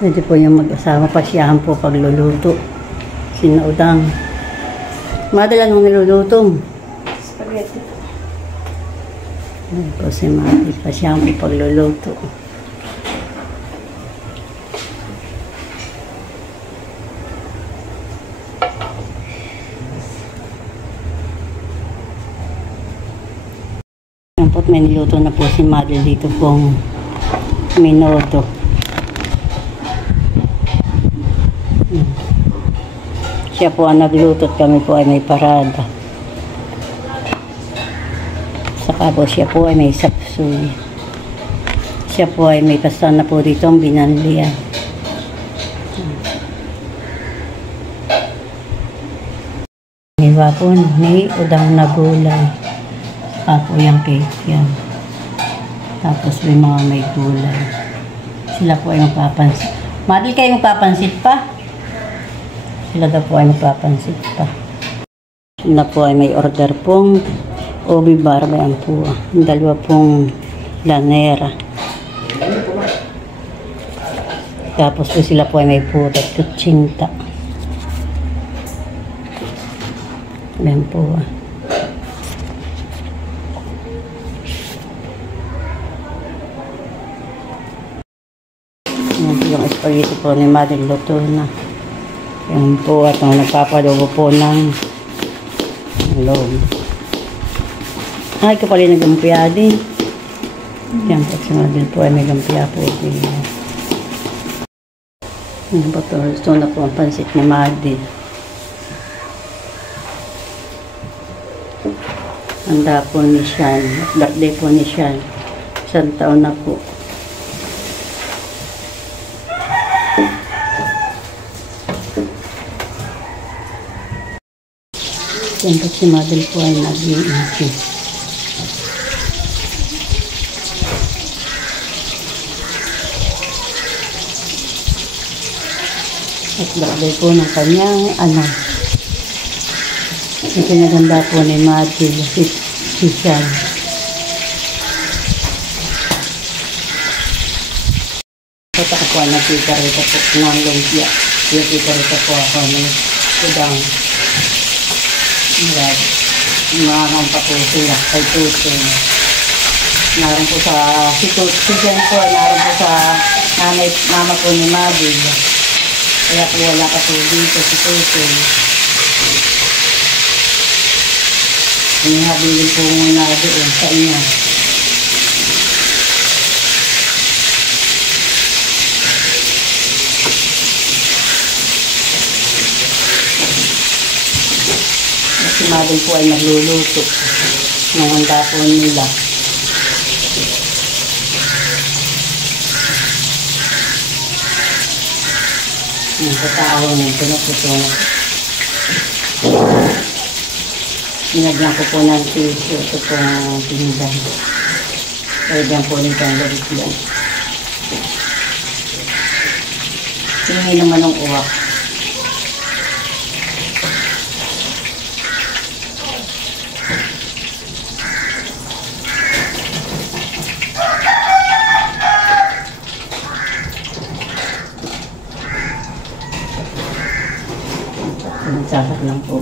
Pwede po yung mag-asawa, pasyahan po pagluluto. Sinaudang. Madalan mong niluluto. Spaghetti. Ayan po si Mati, pasyahan po pagluluto. Ayan po, may niluto na po si Mati dito pong minodo. Siya po ang nagluto at kami po ay may parada. Saka po siya po ay may sapsuy. Siya po ay may pasana po dito ang binanlian. May wapon, may udang na gulay. Saka po yung cake yan. Tapos may mga may gulay. Sila po ay magpapansit. Madil kayo magpapansit pa? Sila daw po ay magpapansit pa. Sila po ay may order pong Obi Barba yan po. Dalawa pong lanera. Tapos po sila po ay may puto at kutsinta. Yan po. Yan po yung spaghetti po ni Madel luto na. Yan po at nagpapalubo po ng loob. Ay, ko pala nag-umpia din. Yan po si Madel po ay may lumpia po. Yan po ito na po ang pansit ni Madel. Handa po ni Sean. Birthday po ni Sean. 1 taon na po. Yan po si Madel po ay nag-iisip. At birthday po ng kanyang anak. Ang pinaganda po ni Madel, si Sean. Ito ako po ay nagkikarita po ng lumpia. Nagkikarita po ako ng udang. Mga pa po sila kay Tutoy. Naroon po sa si Jen po, naroon po sa mama po ni Madel. Kaya po wala pa po dito si Tutoy. Inihabilin po muna doon sa inyo. Si Madel po ay nagluluto ng handa po nila. Yung katao ng pinuputo. Sinagyan ko po ng tissue. Ito po ang pinigan. Pwede po nito ang labit yan. Tingin naman ng uwak. Nagsasak lang po.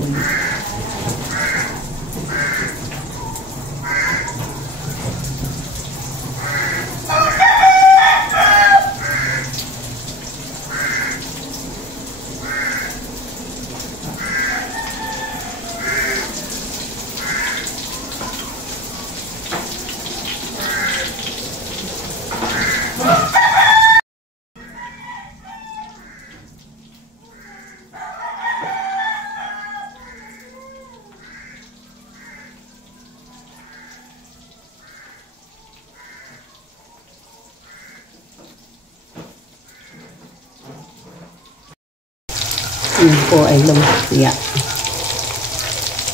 Yan po ay lumpia.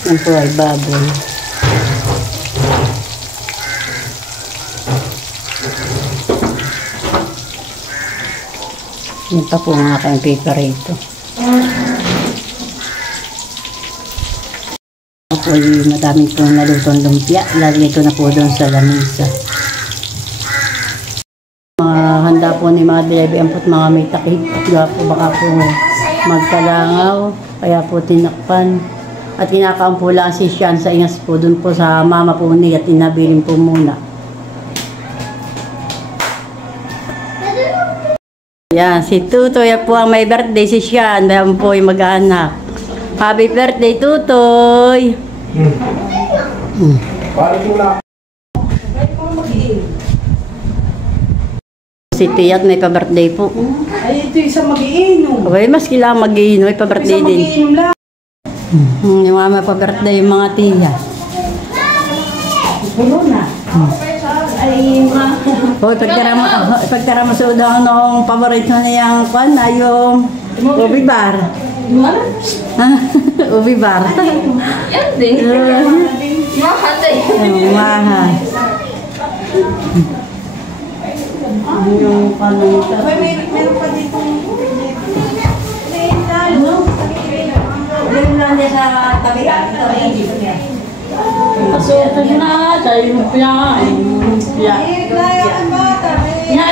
Yan po ay baboy. Yan pa po ang aking paperito. Ako po ay madaming pong nalutong lumpia. Lalagay ko na po doon sa lamesa. handa po ni mga bilabi ampot mga may takip. Diba po baka po magkalangaw. Kaya po tinakpan. At kinakaampo lang si Sian sa ingas po. Doon po sa mama po niya. Tinabilin po muna. Yan, si Tutoy po ang may birthday. Si Sian. Dahil po yung mag-aanak. Happy birthday, Tutoy! Si Tiyat may pa-birthday po. Ay, ito isang mag-iinom. Okay, mas kailangan mag-iinom. May pa-birthday Isang din. mag-iinom lang. Yung mga may pa-birthday yung mga tiya. Puno na. Ay, Hoy, pagkarama sa udang noong paborito na yung kwan na yung Ubi Bar. Ubi Bar. Yan din. Mahal eh. Mahal. Yung kanong meron pa dito. Meron lang din sa tabihan. Ito ay dito niya. Pasukan na, tayo mo yan. Yan,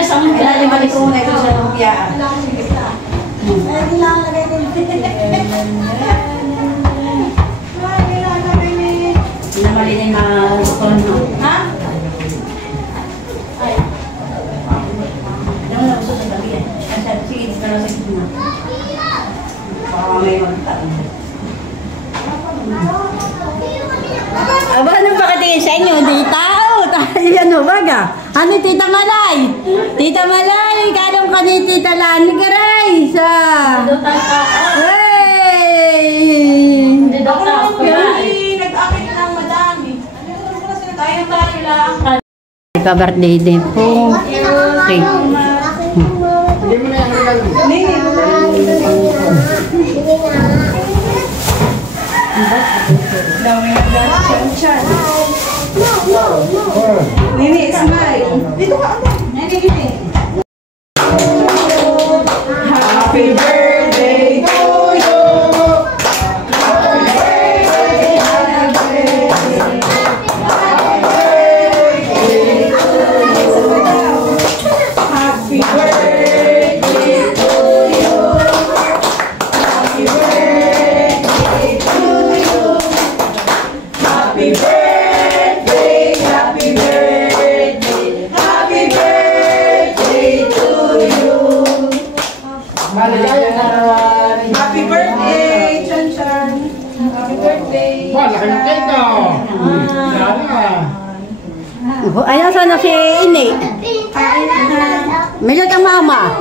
isang Kailangan balik ko muna ito sa lumpia. Pinamali na yung mga kono. Ha? Ay. Yung gusto sa gabi yan. Sige, pero sa gitna. Baka may magtaon. Aba, anong pakatingin sa inyo? Di tao. Tayo yan o, baga. Ano, Tita Malay? Tita Malay, kalong ka ni Tita Lani Garay. Sa... Hey! Hindi daw tao ko na eh. Nag-akit ng madami. Tayo lang. Pa-birthday din po. Okay. Nini, smile. Dito ka, ano? Nini. Happy birthday to you. Happy birthday to you. Happy birthday to you. Happy birthday, happy birthday, happy birthday to you. Happy birthday, Chan Chan. Happy birthday. Wala ka ng cake oh. Ayan, sana si Ini. Milot ang mama.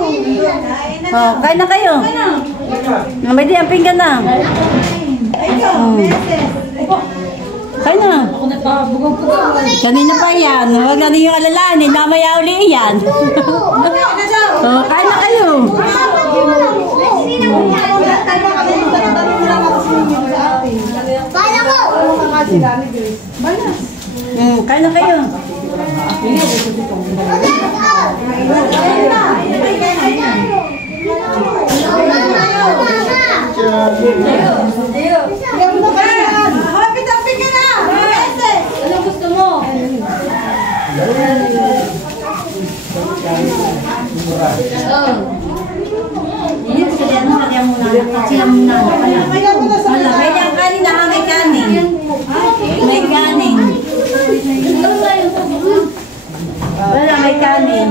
Oh, kain na kayo. May diamping ka na. Kain na. Ako nagpabugog ko. Kanina pa yan. Huwag na yung alalahanin. Mamaya uli yan. Oh, kain na kayo. Kain na kayo. Ano gusto mo? Hindi kasi ano kaya muna. Sila muna. Wala. Pwede ang kanin na may kanin. May kanin. Wala, may kanin.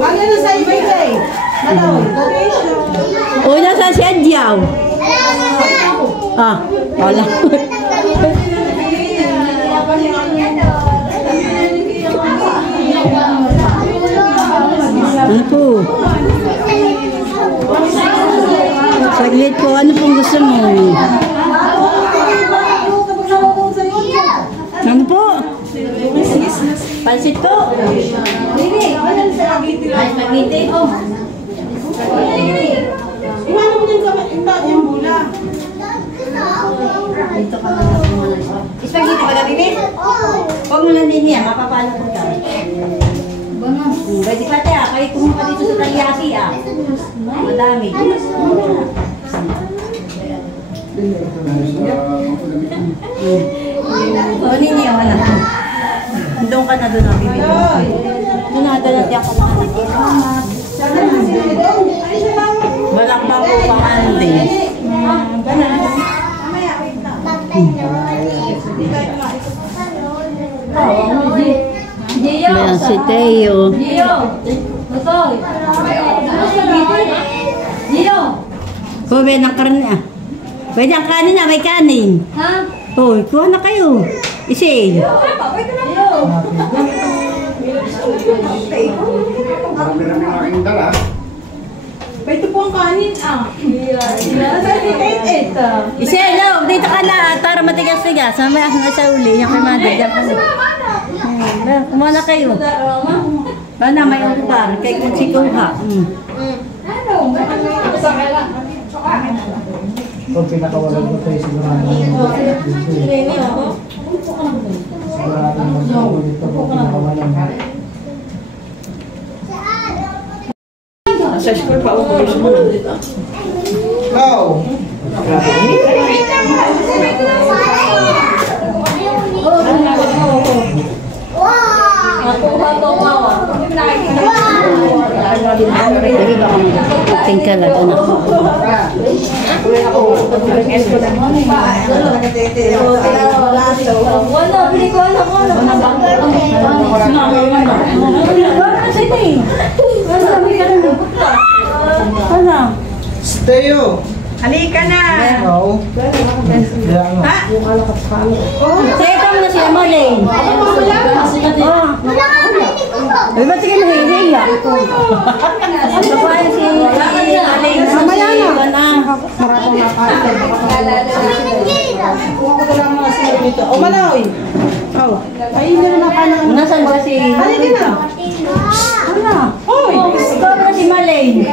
Ano na sa ibigay? Una sa si Adyaw. Ah, wala. Ano po? Saglit po, ano pong gusto mo? Ano po? Pansit po? Ay, spaghetti. Oh. Iwanan mo yung bula. Dito ka na lang muna. Spaghetti ba gabi, Miss? Huwag mo lang din niya, mapapalo ko ka. Pwede pa tayo, kayo kumuha dito sa Talyasi ah. Madami. O, ninyo, wala. Doon ka na doon ang bibig. Doon na doon natin ako mga nagkakamat. Walang pa po pangandi. Ayan si Teo. Pwede ng karne ah. Pwede ang kanin na, may kanin. Ha? Hoy, kuha na kayo. Isil. Marami-rami ang aking dala. Ito po ang kanin, ah. Isil, no, dito ka na. Para matigas-tigas. Mamaya na sa uli. Yung kay matigas. Kumain na kayo. Bana, may ubar. Kay kutsikuha. Pag pinakawalan ko tayo sigurado. Sigurado mo dito pag pinakawalan. Sa school pa ako mo dito. Go! Tingka lang. Steo! Halika na. Go! Ha? Teka mo na siya, Marlene. Ay, ba't sige nahihiya? Babae si Marlene. Mamaya na. Maraming nakain. O, Manoy. Oh. Ay, hindi na nakain. Nasaan ba si... Halika na. Ano? Hoy. Ikaw na si Marlene.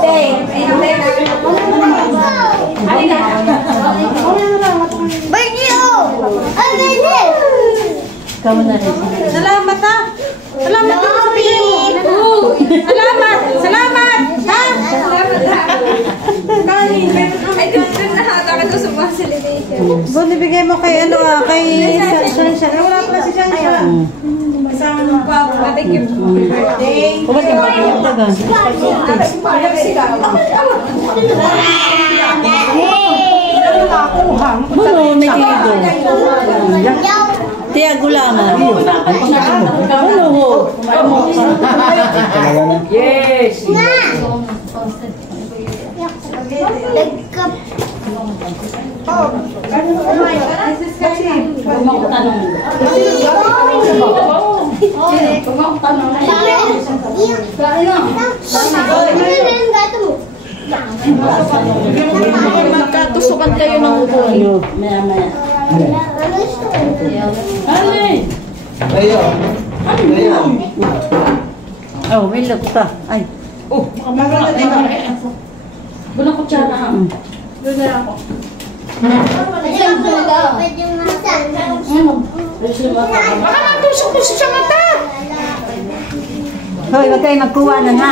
Stay. Ikaw na rin. Salamat ha. Salamat ha. Sabihin mo. Salamat. Salamat. Ha? Salamat ha. Kanin. Ay, doon na hata ka doon sa facilitation. Doon ibigay mo kay ano ah, kay Shanshan. Wala pala si Shanshan. Kasama ng papa. Thank you. Birthday. Kubat yung pati yung tagan. Ano, may kido. Tiya gulama. Ano ho? Yes! Magkatusukan kayo ng ubo. Maya-maya. Tayo! Tayo! Oh, may look pa. Ay. Bulang kutsara. Doon na ako. Baka natusok mo sa mata. Hoy, wag kayo magkuha na na.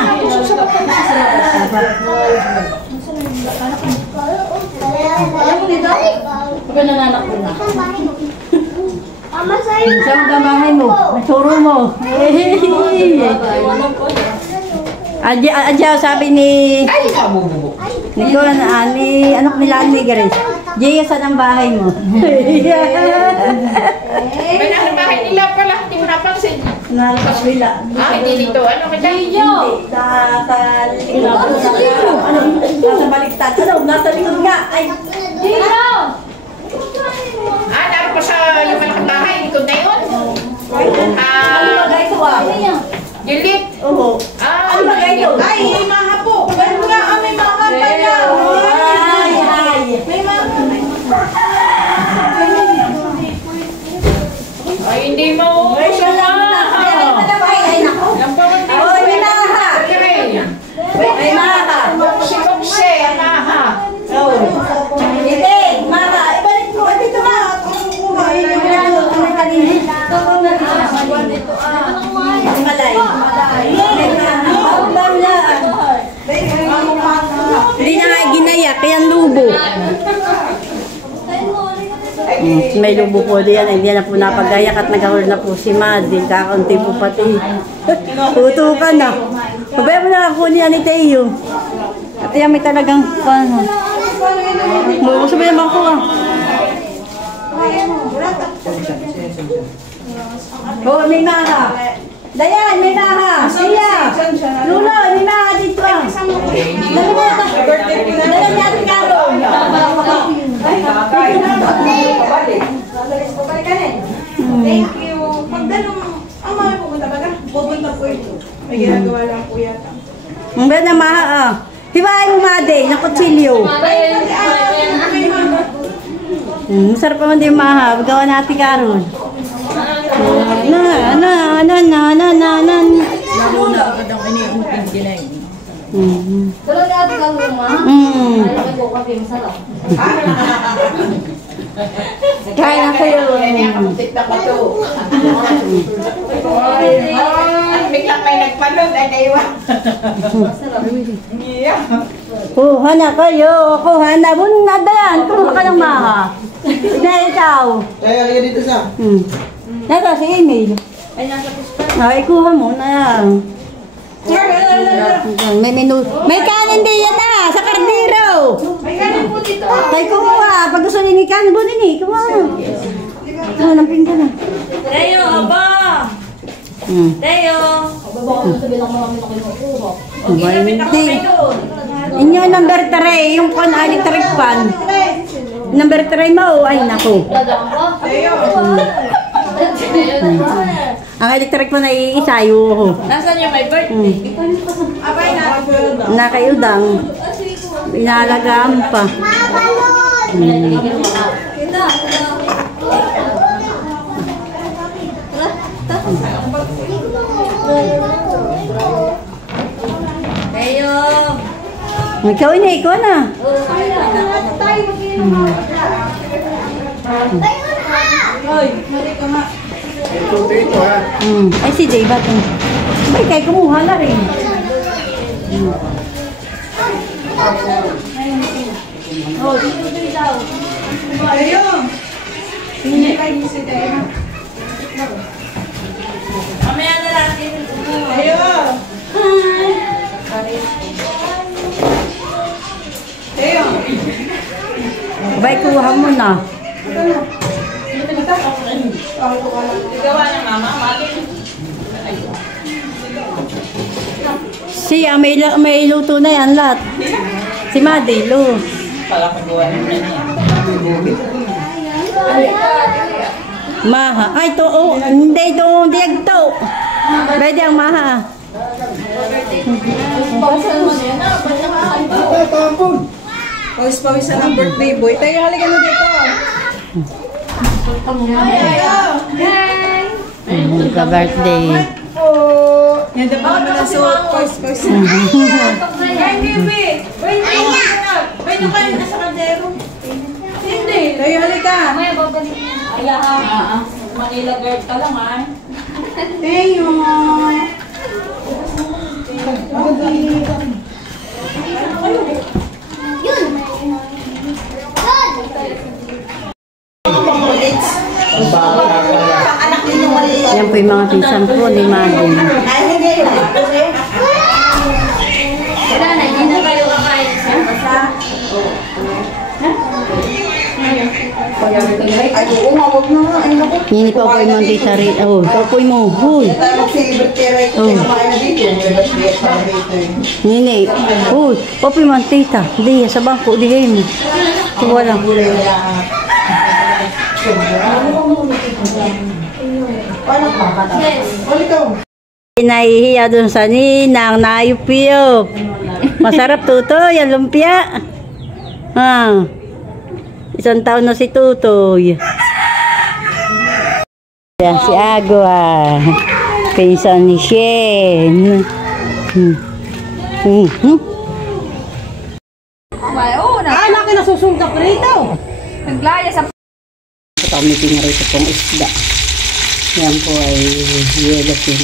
Pagka nananak ko na. Saan ang bahay mo? Masuro mo. Adya, sabi ni... Ni Kuan, ni... Ano nila ni Garis? Jaya, saan ang bahay mo? May nasa bahay nila pala. Hindi mo napansin. Nakaswila. Hindi dito. Ano ka dyan? Nasa baliktad. Ano? Nasa likod nga. Ay, Naroon pa sa yung malaking bahay. Likod na yun. ito ah. Gilit. Oo. Ano ba ito? Ay, may maha po. Pero nga, may maha pala. Ay. May maha. Ay, hindi mo. Ay, siya lang na. Ay, nako. Oy, may maha. May maha. Bukse, ang maha. Hindi, maha. Ibalik mo. Dito na. May kanina. Malay. Hindi na nga ginaya, kaya lubo. May lubo po diyan, hindi na po napagayak at nagahol na po si Madin. Kakaunti po pati. Tutukan na. Pabaya mo na ako niya ni Teo. At yan may talagang paano. Sabi naman ko ah. Oh, may maha. Dayan, may maha. Siya. Lulo, may maha dito ah. Dayan niya at Karo. Thank you. Pagdalong, ang mga pupunta ba ka? Pupunta po ito. May ginagawa lang po yata. Ang ba na maha ah. Hiwain mo Madin, na kutsilyo. Masarap naman din maha. Gawa natin karon. Nauna agad ang iniimpin ginay. Kaya na kayo. Biglang may nagpanood ay naiwan. Kuha na kayo. Kuha na. Muna dayan. Kuha ka ng maha. Na ikaw. Kaya kaya dito sa. Nasa si email. Ay, nasa puspa. Ay, kuha mo na. May menu. May kanin din yan ah. Sa kardero. May kanin po dito. Tay kumuha. Pag gusto nini kanin, bunin eh. Kumuha. Lamping ka na. Teo, aba! Teo! Ginamit ako kayo. Inyo number 3, yung kon electric fan. Number 3 mo, ay nako. Teo! Ang electric fan ay isayo. Nasaan yung my birthday? Abay na. Nakayudang. Inalagaan pa. Teo! Ikaw ini, ikaw na. Ito ha. Ay si Jay ba ito? Ay, kay kumuha na rin. Teo! Hindi kayo si Teo. Mamaya na natin. Teo! Teo! Abay, kuha mo na. Gawa ng mama, mali. Siya, may luto na yan lahat. Si Madilo. Pala pagawa naman niya. Maha. Ay, to, oh, hindi ito, diag to. Pwede ang maha. Pawis-pawisan ang birthday boy. Tayo, halika na dito. Magka-birthday. Yan, dapat naman na suot. Pawis-pawisan. Ay, baby. Wait, wait, kayo na sa kaldero. Hindi. Tayo, halika. Manila girl ka lang ah. Tayo. Yan po yung mga pinsan po ni Madin. Wala na, hindi na kayo kakain. Nini pa po yung mga tita rin. Oh, papoy mo. Huy. Nini. Huy. Papoy mo ang tita. Di, sa bangko. Di kayo mo. Kuha lang. Nahihiya dun sa ninang. Naayup-iyup. Masarap tutoy. Ang lumpia. Ha. Isang taon na si Tutoy. Yan si Agua. Pinsan ni Shen. Laki na susungkap rito. Naglaya sa... Kami pinarito pong isda. Yan po ay yellow pin.